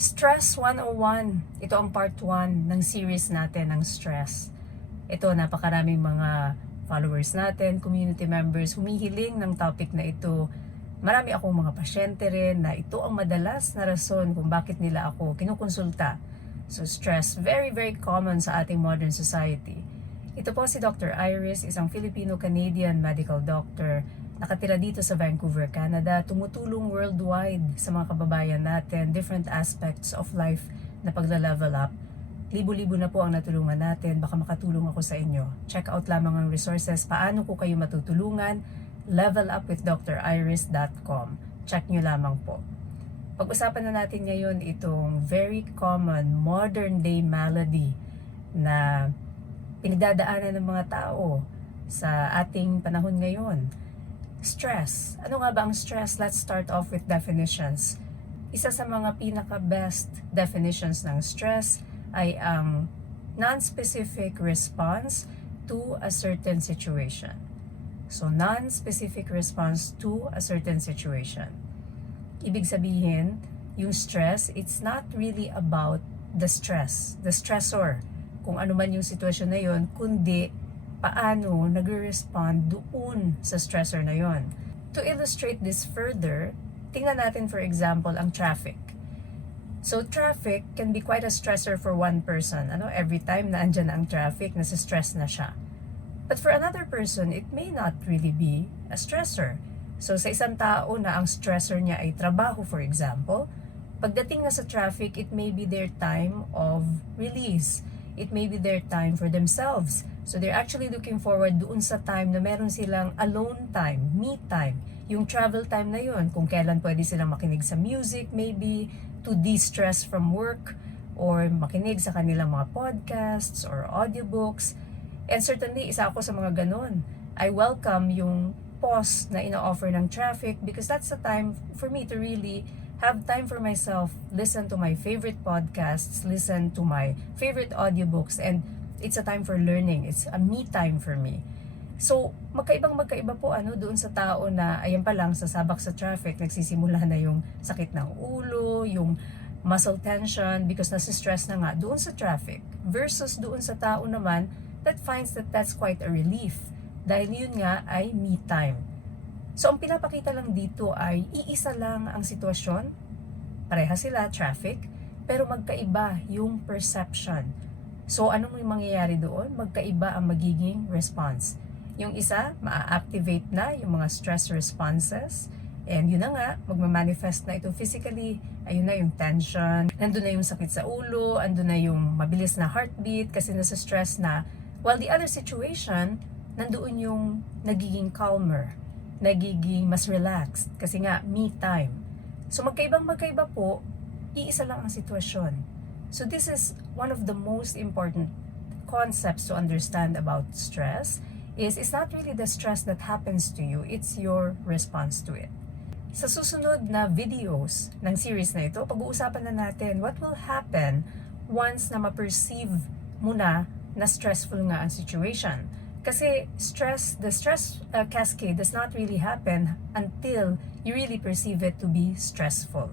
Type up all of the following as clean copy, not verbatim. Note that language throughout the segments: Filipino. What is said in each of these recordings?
Stress 101. Ito ang part 1 ng series natin ng stress. Ito, napakaraming mga followers natin, community members, humihiling ng topic na ito. Marami akong mga pasyente rin na ito ang madalas na rason kung bakit nila ako kinukonsulta. So stress, very very common sa ating modern society. Ito po si Dr. Iris, isang Filipino-Canadian medical doctor. Nakatira dito sa Vancouver, Canada, tumutulong worldwide sa mga kababayan natin, different aspects of life na pagla-level up. Libo-libo na po ang natulungan natin, baka makatulong ako sa inyo. Check out lamang ang resources, paano ko kayo matutulungan, levelupwithdriris.com. Check nyo lamang po. Pag-usapan na natin ngayon itong very common modern day malady na pinagdadaanan ng mga tao sa ating panahon ngayon. Stress. Ano nga ba ang stress? Let's start off with definitions. Isa sa mga pinaka-best definitions ng stress ay ang nonspecific response to a certain situation. So, nonspecific response to a certain situation. Ibig sabihin, yung stress, it's not really about the stress, the stressor, kung ano man yung sitwasyon na yun, kundi paano nagre-respond doon sa stressor na yon. To illustrate this further, tingnan natin for example ang traffic. So traffic can be quite a stressor for one person. Every time na andyan na ang traffic, nasa stress na siya. But for another person, it may not really be a stressor. So sa isang tao na ang stressor niya ay trabaho for example, pagdating na sa traffic, it may be their time of release. It may be their time for themselves. So they're actually looking forward doon sa time na meron silang alone time, me time. Yung travel time na yun, kung kailan pwede silang makinig sa music, maybe to de-stress from work, or makinig sa kanilang mga podcasts or audiobooks. And certainly, isa ako sa mga ganun. I welcome yung pause na ina-offer ng traffic because that's the time for me to really have time for myself, listen to my favorite podcasts, listen to my favorite audiobooks, and it's a time for learning. It's a me time for me. So, magkaiba po doon sa tao na ayan pa lang sasabak sa traffic, nagsisimula na yung sakit ng ulo, yung muscle tension because nasi-stress na nga doon sa traffic versus doon sa tao naman that finds that that's quite a relief dahil yun nga ay me time. So, ang pinapakita lang dito ay iisa lang ang sitwasyon, pareha sila, traffic, pero magkaiba yung perception. So, anong may mangyayari doon? Magkaiba ang magiging response. Yung isa, ma-activate na yung mga stress responses, and yun na nga, magmamanifest na ito physically, ayun na yung tension, nandun na yung sakit sa ulo, andun na yung mabilis na heartbeat kasi nasa stress na, while the other situation, nandoon yung nagiging calmer, nagiging mas relaxed kasi nga me time. So magkaiba po, iisa lang ang sitwasyon. So this is one of the most important concepts to understand about stress is it's not really the stress that happens to you, it's your response to it. Sa susunod na videos ng series na ito, pag-uusapan na natin what will happen once na ma-perceive mo na stressful nga ang situation. Kasi the stress cascade does not really happen until you really perceive it to be stressful.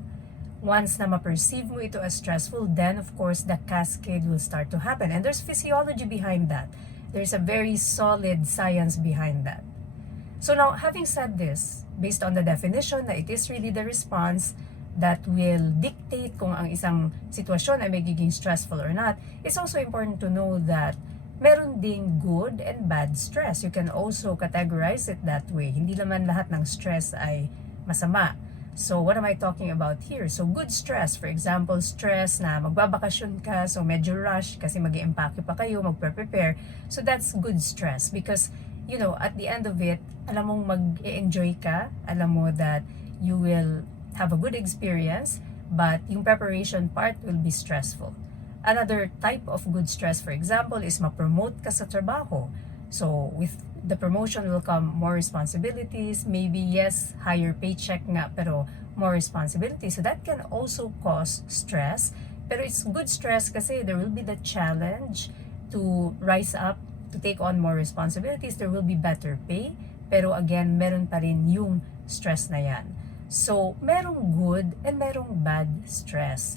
Once na ma-perceive mo ito as stressful, then of course the cascade will start to happen. And there's physiology behind that. There's a very solid science behind that. So now, having said this, based on the definition na it is really the response that will dictate kung ang isang sitwasyon ay magiging stressful or not, it's also important to know that meron ding good and bad stress. You can also categorize it that way. Hindi naman lahat ng stress ay masama. So, what am I talking about here? So, good stress. For example, stress na magbabakasyon ka, so medyo rush kasi mag-i-empake pa kayo, magpe-prepare. So, that's good stress because, at the end of it, alam mong mag-enjoy ka, alam mo that you will have a good experience, but yung preparation part will be stressful. Another type of good stress, for example, is ma-promote ka sa trabaho. So, with the promotion will come more responsibilities, maybe yes, higher paycheck nga, pero more responsibility. So, that can also cause stress. Pero it's good stress kasi there will be the challenge to rise up, to take on more responsibilities. There will be better pay. Pero again, meron pa rin yung stress na yan. So, merong good and merong bad stress.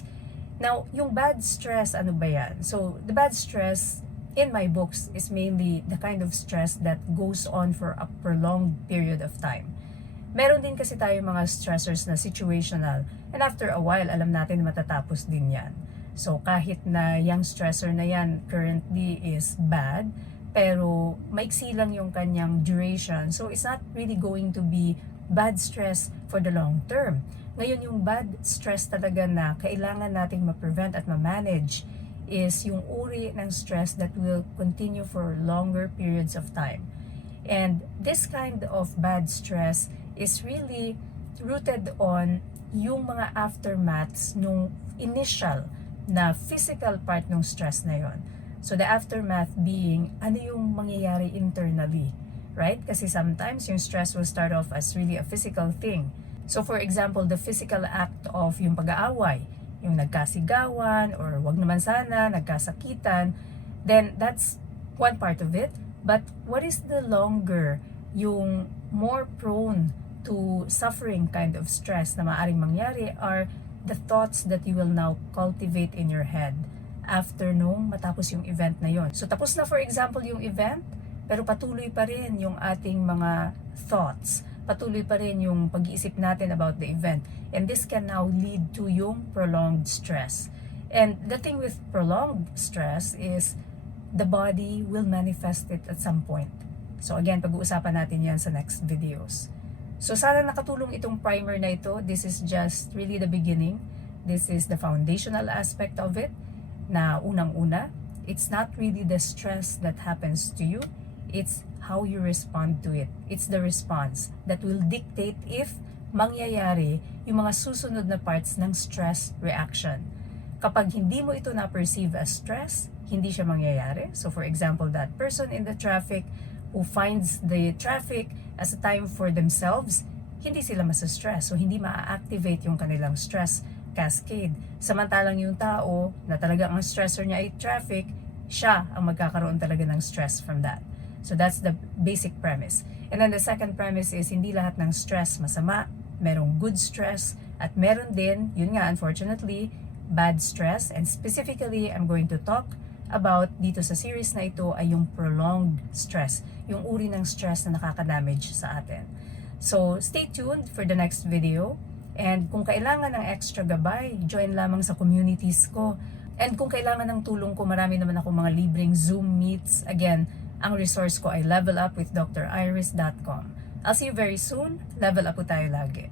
Now, yung bad stress, ano ba yan? So, the bad stress in my books is mainly the kind of stress that goes on for a prolonged period of time. Meron din kasi tayo mga stressors na situational, and after a while, alam natin matatapos din yan. So, kahit na yung stressor na yan currently is bad, pero maiksi lang yung kanyang duration. So, it's not really going to be bad stress for the long term. Ngayon, yung bad stress talaga na kailangan nating ma-prevent at ma-manage is yung uri ng stress that will continue for longer periods of time. And this kind of bad stress is really rooted on yung mga aftermaths nung initial na physical part ng stress na yon. So the aftermath being ano yung mangyayari internally, right? Kasi sometimes yung stress will start off as really a physical thing. So for example, the physical act of yung pag-aaway, yung nagkasigawan or wag naman sana, nagkasakitan, then that's one part of it. But what is the longer, yung more prone to suffering kind of stress na maaaring mangyari are the thoughts that you will now cultivate in your head after nung matapos yung event na yon. So tapos na for example yung event, pero patuloy pa rin yung ating mga thoughts. Patuloy pa rin yung pag-iisip natin about the event. And this can now lead to yung prolonged stress. And the thing with prolonged stress is the body will manifest it at some point. So again, pag-uusapan natin yan sa next videos. So sana nakatulong itong primer na ito. This is just really the beginning. This is the foundational aspect of it. Na unang-una, it's not really the stress that happens to you. It's how you respond to it. It's the response that will dictate if mangyayari yung mga susunod na parts ng stress reaction. Kapag hindi mo ito na-perceive as stress, hindi siya mangyayari. So for example, that person in the traffic who finds the traffic as a time for themselves, hindi sila masa-stress. So hindi ma-activate yung kanilang stress cascade. Samantalang yung tao na talaga ang stressor niya ay traffic, siya ang magkakaroon talaga ng stress from that. So that's the basic premise. And then the second premise is hindi lahat ng stress masama. Merong good stress at meron din, yun nga unfortunately, bad stress. And specifically, I'm going to talk about dito sa series na ito ay yung prolonged stress. Yung uri ng stress na nakaka-damage sa atin. So stay tuned for the next video. And kung kailangan ng extra gabay, join lamang sa communities ko. And kung kailangan ng tulong ko, marami naman ako mga libreng Zoom meets. Again, ang resource ko ay levelupwithdriris.com. I'll see you very soon. Level up po tayo lagi.